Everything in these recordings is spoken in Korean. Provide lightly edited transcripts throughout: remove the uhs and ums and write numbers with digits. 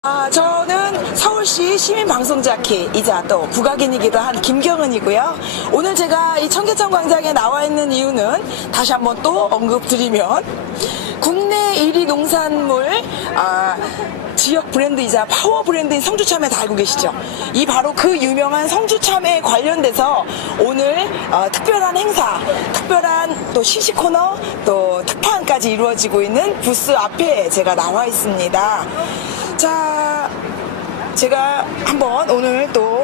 저는 서울시 시민방송자키이자 또 국악인이기도 한 김경은이고요. 오늘 제가 이 청계천 광장에 나와 있는 이유는 다시 한번 또 언급드리면 국내 1위 농산물 지역 브랜드이자 파워 브랜드인 성주참외 다 알고 계시죠? 이 바로 그 유명한 성주참외에 관련돼서 오늘 특별한 행사, 특별한 또 시식 코너, 또 특파원까지 이루어지고 있는 부스 앞에 제가 나와 있습니다. 자, 제가 한번 오늘 또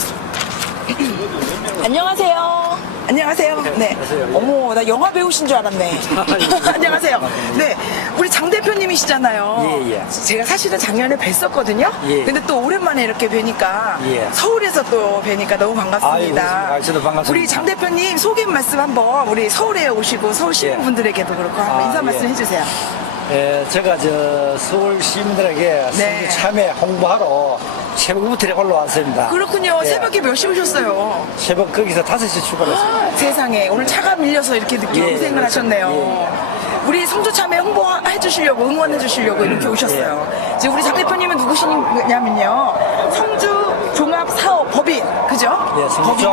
안녕하세요. 안녕하세요. 네. 어머, 나 영화 배우신 줄 알았네. 안녕하세요. 네. 우리 장 대표님이시잖아요. 예. 제가 사실은 작년에 뵀었거든요. 예. 근데 또 오랜만에 이렇게 뵈니까 예. 서울에서 또 뵈니까 너무 반갑습니다. 아이고, 저도 반갑습니다. 우리 장 대표님 소개 말씀 한번 우리 서울에 오시고 서울 시민분들에게도 그렇고 한번 인사 말씀 해주세요. 제가 서울 시민들에게 네. 성주참외 홍보하러 새벽부터 올라왔습니다. 그렇군요. 예. 새벽에 몇 시에 오셨어요? 새벽 거기서 5시 출발했습니다. 세상에 오늘 차가 밀려서 이렇게 늦게 예, 고생을 그렇죠. 하셨네요. 우리 성주참외 홍보해 주시려고 응원해 주시려고 이렇게 오셨어요. 지금 우리 장 대표님은 누구시냐면요. 성주 종합사업법인 그죠? 예, 성주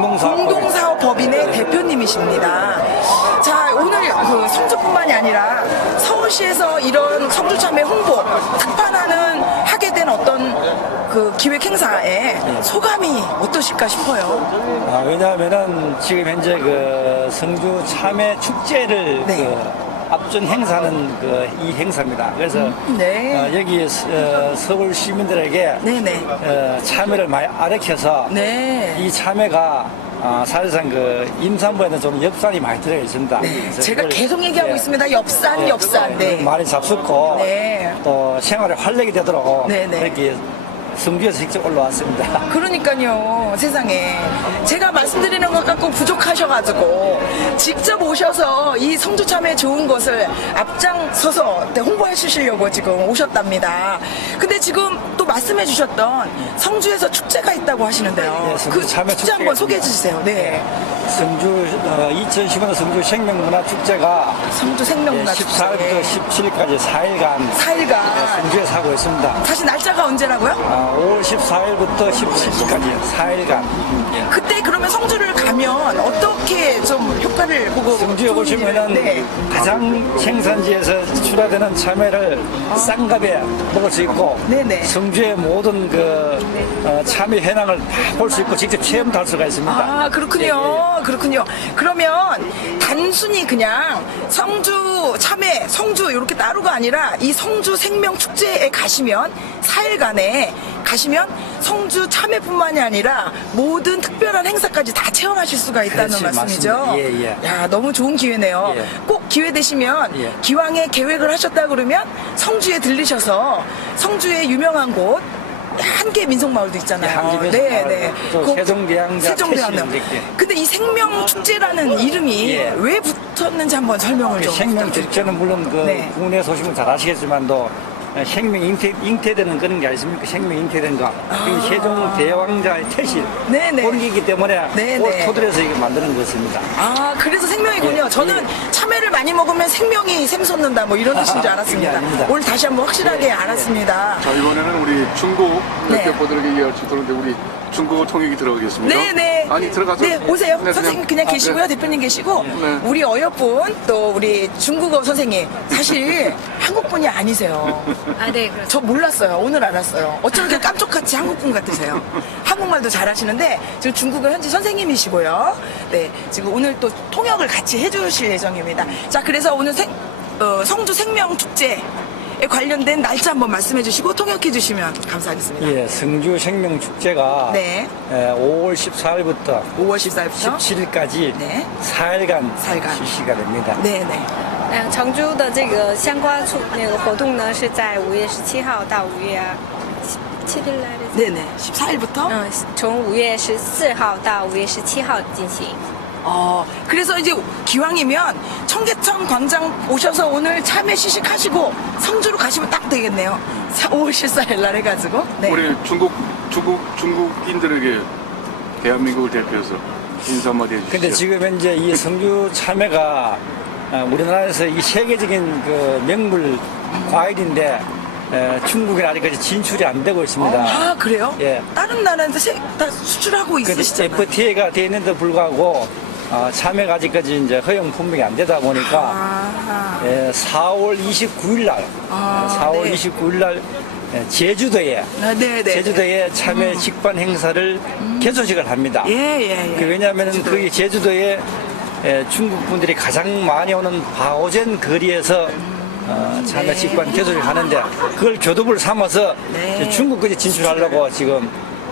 공동사업법인의 대표님이십니다. 자, 오늘 그 성주뿐만이 아니라 서울시에서 이런 성주참외 홍보 특판하는 하게 된 어떤 그 기획 행사에 소감이 어떠실까 싶어요. 왜냐하면은 지금 현재 그 성주참외 축제를 네. 앞전 행사는 이 행사입니다. 그래서 네. 여기 서울 시민들에게 네네. 참외를 많이 아르켜서 네. 이 참외가 사실상 임산부에는 좀 엽산이 많이 들어 있습니다. 네. 그래서 제가 그걸, 계속 얘기하고 있습니다. 엽산. 네. 많이 잡숫고 네. 또 생활에 활력이 되도록 네, 네. 이렇게 성주에서 직접 올라왔습니다. 그러니까요. 세상에. 제가 말씀드리는 것 갖고 부족하셔가지고 직접 오셔서 이 성주참외 좋은 것을 앞장서서 홍보해 주시려고 지금 오셨답니다. 근데 지금 또 말씀해 주셨던 성주에서 축제가 있다고 하시는데요. 네, 성주 그 참외 축제 한번 축제가 소개해 주세요. 네. 성주 2015년 성주 생명문화축제가 성주 생명문화축제. 14일부터 17일까지 4일간 4일간. 성주에서 하고 있습니다. 다시 날짜가 언제라고요? 5월 14일부터 17일까지 4일간. 그때 그러면 성주를 가면 어떻게 좀 효과를 보고 성주에 오시면은 네. 가장 생산지에서 출하되는 참외를 싼 값에 먹을 수 있고 네네. 성주의 모든 참외 현황을 다 볼 수 있고 직접 체험도 할 수가 있습니다. 아, 그렇군요. 그렇군요. 그러면 단순히 그냥 성주 참외, 성주 이렇게 따로가 아니라 이 성주 생명축제에 가시면 4일간에 가시면 성주 참외뿐만이 아니라 모든 특별한 행사까지 다 체험하실 수가 있다는 그렇지, 말씀이죠. 맞습니다. 예. 야, 너무 좋은 기회네요. 예. 꼭 기회 되시면 예. 기왕에 계획을 하셨다 그러면 성주에 들리셔서 성주의 유명한 곳 한계 민속마을도 있잖아요. 한계 또 그 세종대왕자 세종대왕릉. 퇴실 이렇게. 근데 이 생명축제라는 이름이 예. 왜 붙었는지 한번 설명을 좀 생명축제는 물론 네. 국내에서 오시면 잘 아시겠지만도 생명 잉태되는 그런 게 아니십니까? 생명 잉태된 거. 이 세종 대왕자의 퇴실. 네네. 그런기이기 때문에 네네. 그걸 토대로 이렇게 만드는 것입니다. 아, 그래서 생명이군요. 예. 저는 예. 참외를 많이 먹으면 생명이 샘솟는다 뭐 이런 뜻인 줄 알았습니다. 그게 아닙니다. 오늘 다시 한번 확실하게 예. 알았습니다. 자, 이번에는 우리 중국 네. 대표들에게 이해할 수 있도록 우리 중국어 통역이 들어가겠습니다. 네네. 아니, 들어가서. 네, 오세요. 네, 선생님 그냥 계시고요. 네. 대표님 계시고. 네. 우리 어여분, 또 우리 중국어 선생님. 사실 한국분이 아니세요. 아, 네, 그렇죠. 저 몰랐어요. 오늘 알았어요. 어쩜 이렇게 깜짝같이 한국분 같으세요. 한국말도 잘하시는데 지금 중국어 현지 선생님이시고요. 네, 지금 오늘 또 통역을 같이 해주실 예정입니다. 자, 그래서 오늘 성주 생명축제에 관련된 날짜 한번 말씀해 주시고 통역해 주시면 감사하겠습니다. 예, 성주 생명축제가 네. 5월 14일부터 5월 14일부터 17일까지 네. 4일간 4일간 실시가 됩니다. 네네. 常州的这个相关活动呢，是在5月17号到5月7日来的。 네네. 14일부터? 从5月14号到5月17号进行。 그래서 이제 기왕이면 청계천 광장 오셔서 오늘 참외 시식하시고 성주로 가시면 딱 되겠네요. 5월 14일 날 해가지고. 네. 우리 중국인들에게 대한민국을 대표해서 인사 한마디 해주시죠. 근데 지금 현재 이 성주 참외가 우리나라에서 이 세계적인 그 명물 과일인데 중국에 아직까지 진출이 안 되고 있습니다. 아, 그래요? 예. 다른 나라한테 다 수출하고 있으시잖아요. FTA가 되어 있는데 불구하고 참외가 아직까지 이제 허용 품목이 안 되다 보니까 아, 4월 29일 날, 아, 4월 네. 29일 날 제주도에 아, 네, 네. 제주도에 참외 직관 행사를 개소식을 합니다. 예. 왜냐하면 그 제주도에 중국 분들이 가장 많이 오는 바오젠 거리에서 참외 직관 개소식을 하는데 그걸 교두부를 삼아서 네. 중국까지 진출하려고 지금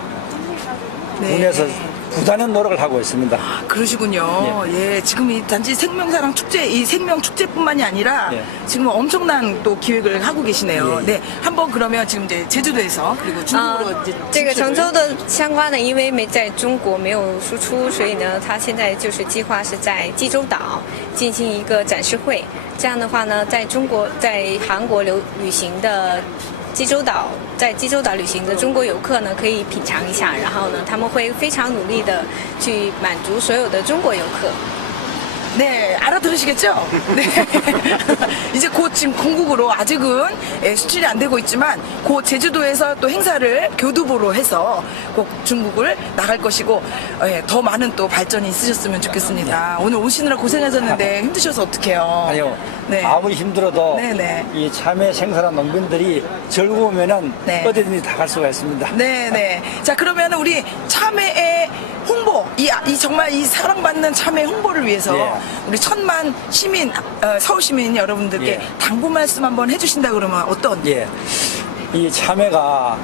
군에서 부단한 노력을 하고 있습니다. 그러시군요. 예, 지금 이 단지 생명사랑 축제, 이 생명 축제뿐만이 아니라 예. 지금 엄청난 또 기획을 하고 계시네요. 예. 네, 한번 그러면 지금 이제 제주도에서 그리고 중국으로 이제 这个 진출을 成州的相关的，因为没在中国没有输出，所以呢，它现在就是计划是在济州岛进行一个展示会。这样的话呢，在中国、在韩国旅行的济州岛，在济州岛旅行的中国游客呢，可以品尝一下，然后呢，他们会非常努力的去满足所有的中国游客。 네, 알아들으시겠죠? 네. 이제 곧 지금 궁극으로 아직은 수출이 안 되고 있지만 곧 제주도에서 또 행사를 교두보로 해서 곧 중국을 나갈 것이고 더 많은 또 발전이 있으셨으면 좋겠습니다. 오늘 오시느라 고생하셨는데 힘드셔서 어떡해요? 아니요. 네. 아무리 힘들어도 네네. 이 참외 생산한 농민들이 즐거우면은 네. 어디든지 다 갈 수가 있습니다. 네네. 자, 그러면 우리 참외의 홍보, 이 정말 이 사랑받는 참외 홍보를 위해서 예. 우리 1000만 시민, 서울 시민 여러분들께 예. 당부 말씀 한번 해주신다 그러면 어떤? 예. 이 참외가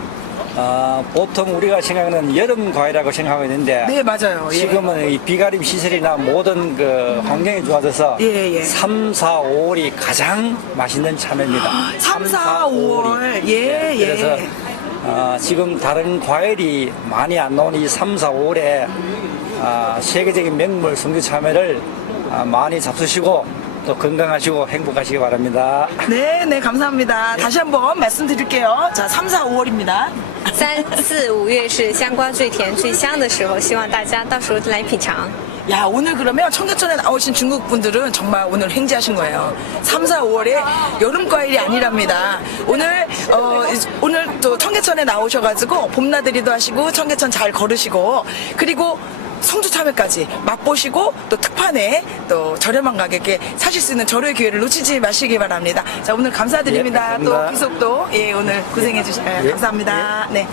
보통 우리가 생각하는 여름 과일이라고 생각하고 있는데 네, 맞아요. 예. 지금은 이 비가림 시설이나 모든 그 환경이 좋아져서 예. 3, 4, 5월이 가장 맛있는 참외입니다. 3, 4, 5월. 예. 그래서 지금 다른 과일이 많이 안 나오는 이 3, 4, 5월에 세계적인 명물 성주 참외를 많이 잡수시고 또 건강하시고 행복하시기 바랍니다. 네, 감사합니다. 다시 한번 말씀드릴게요. 자, 3, 4, 5월입니다. 3、4、5月是香瓜最甜最香的时候，希望大家到时候来品尝。 야, 오늘 그러면 청계천에 나오신 중국 분들은 정말 오늘 횡재하신 거예요. 3, 4, 5월에 여름 과일이 아니랍니다. 오늘 또 청계천에 나오셔가지고 봄나들이도 하시고 청계천 잘 걸으시고 그리고 성주 참외까지 맛보시고 또 특판에 또 저렴한 가격에 사실 수 있는 절호의 기회를 놓치지 마시기 바랍니다. 자, 오늘 감사드립니다. 예, 또 감사합니다. 계속 또 오늘 고생해 주셔서 예, 감사합니다. 네.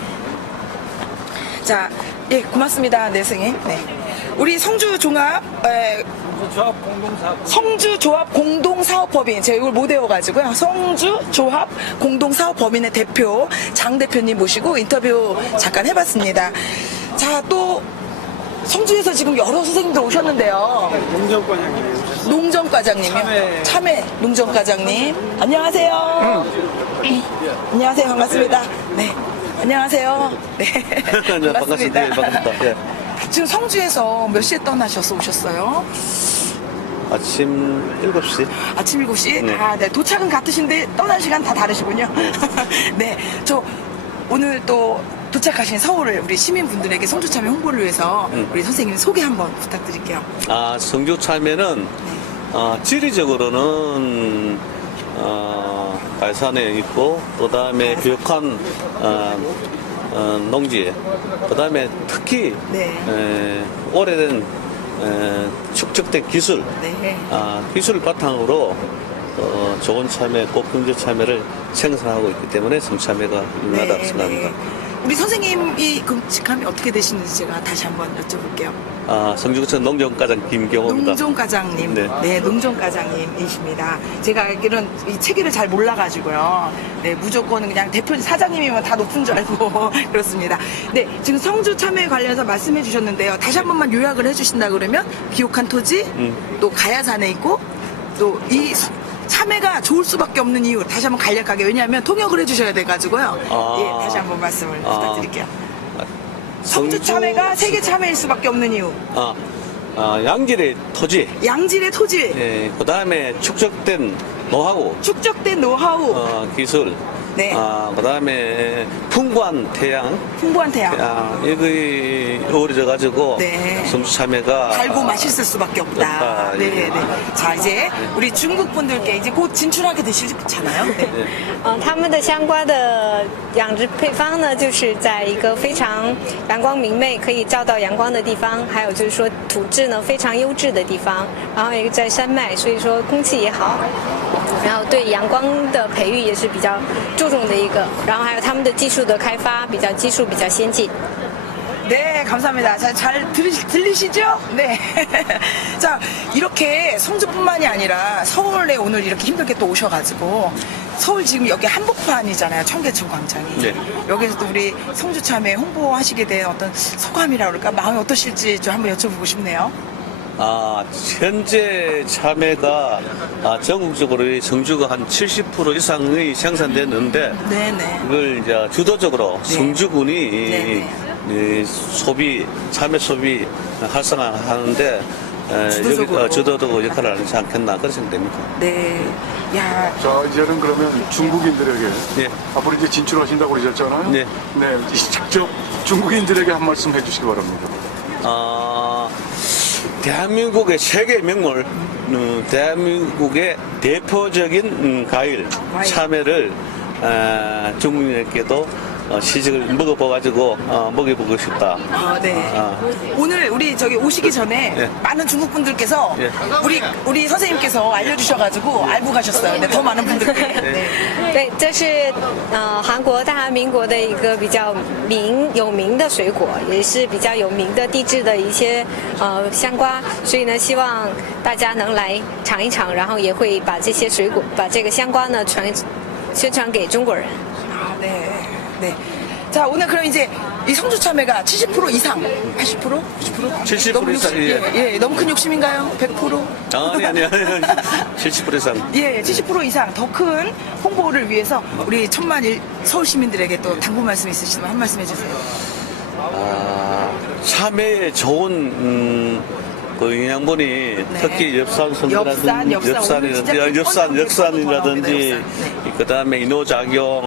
자, 고맙습니다. 네, 선생님. 네. 우리 성주조합 공동사업법인 제가 이걸 못 외워가지고요. 성주조합 공동사업법인의 대표 장 대표님 모시고 인터뷰 잠깐 해봤습니다. 자, 또 성주에서 지금 여러 선생님들 오셨는데요. 농정과장님이요. 참외 농정과장님. 안녕하세요. 안녕하세요. 반갑습니다. 네. 안녕하세요. 네. 네, 반갑습니다. 네, 반갑습니다. 예. 지금 성주에서 몇 시에 떠나셔서 오셨어요? 아침 7시. 아침 7시? 네. 네. 도착은 같으신데 떠날 시간 다 다르시군요. 네. 저 오늘 또 도착하신 서울을 우리 시민분들에게 성주 참외 홍보를 위해서 우리 선생님 소개 한번 부탁드릴게요. 성주 참외는 지리적으로는 발산에 있고 또 다음에 비옥한 농지에 그 다음에 특히 네. 오래된 축적된 기술 네. 기술을 바탕으로 좋은 참외, 고품질 참외를 생산하고 있기 때문에 성참외가 유명하다고 생각합니다. 우리 선생님이 그 직함이 어떻게 되시는지 제가 다시 한번 여쭤볼게요. 성주구청 농정과장 김경호입니다. 농정과장님. 네. 네, 농정과장님이십니다. 제가 알기로는 이 체계를 잘 몰라가지고요. 네, 무조건 그냥 대표 사장님이면 다 높은 줄 알고 그렇습니다. 네, 지금 성주 참외 관련해서 말씀해 주셨는데요. 다시 한 번만 요약을 해주신다 그러면 비옥한 토지, 또 가야산에 있고, 또 이 참외가 좋을 수밖에 없는 이유 다시 한번 간략하게 왜냐하면 통역을 해주셔야 돼가지고요. 예, 다시 한번 말씀을 부탁드릴게요. 성주 참외가 세계 참외일 수밖에 없는 이유. 양질의 토지, 양질의 토지, 그 다음에 축적된 노하우, 축적된 노하우, 기술, 네. 그다음에 풍부한 태양. 풍부한 태양. 이거 어우러져가지고 네. 성주 참외가 달고 맛있을 수밖에 없다. 예. 네, 네. 자, 이제 우리 중국 분들께 이제 곧 진출하게 되시잖아요. 네. 他们的香瓜的养殖配方呢，就是在一个非常阳光明媚、可以照到阳光的地方，还有就是说土质呢非常优质的地方，然后一个在山脉，所以说空气也好，然后对阳光的培育也是比较注重的一个，然后还有他们的技术的开发技术比较先进。 네, 감사합니다. 잘 들리시죠? 네. 자, 이렇게 성주뿐만이 아니라 서울에 오늘 이렇게 힘들게 또 오셔가지고 서울 지금 여기 한복판이잖아요. 청계천 광장이. 네. 여기서도 우리 성주 참외 홍보하시게 된 어떤 소감이라 그럴까? 마음이 어떠실지 좀 한번 여쭤보고 싶네요. 현재 참외가 전국적으로 성주가 한 70% 이상의 생산되는데 네네. 이걸 이제 주도적으로 네. 성주군이 네네. 이 참외 소비 활성화하는데 주도적으로. 주도적으로 역할을 하지 않겠나 그런 생각됩니다. 네. 야, 자, 이제는 그러면 중국인들에게 네. 앞으로 이제 진출하신다고 그러셨잖아요. 네. 네, 직접 중국인들에게 한 말씀 해주시기 바랍니다. 대한민국의 세계 명물, 대한민국의 대표적인 과일, 참외를 중국인에게도 시식을 먹어봐가지고 먹여보고 싶다. 네. 오늘 우리 저기 오시기 전에 네. 많은 중국 분들께서 네. 우리 선생님께서 알려주셔가지고 알고 가셨어요. 네, 더 많은 분들께. 네. 对，这是韩国大韩民国的一个比较有名的水果，也是比较有名的地质的一些香瓜，所以呢，希望大家能来尝一尝，然后也会把这些水果，把这个香瓜呢宣传给中国人。 네. 네. 자, 오늘 그럼 이제 이 성주 참외가 70% 이상, 80%? 90%? 70% 너무 이상, 예, 너무 큰 욕심인가요? 100%? 아니. 70% 이상. 예, 70% 이상 더 큰 홍보를 위해서 우리 천만 서울 시민들에게 또 당부 말씀 있으시면 한 말씀 해주세요. 참외에 좋은 그 영양분이 특히 엽산이라든지 엽산, 오늘 진짜 엽산이라든지 네. 그다음에 이노작용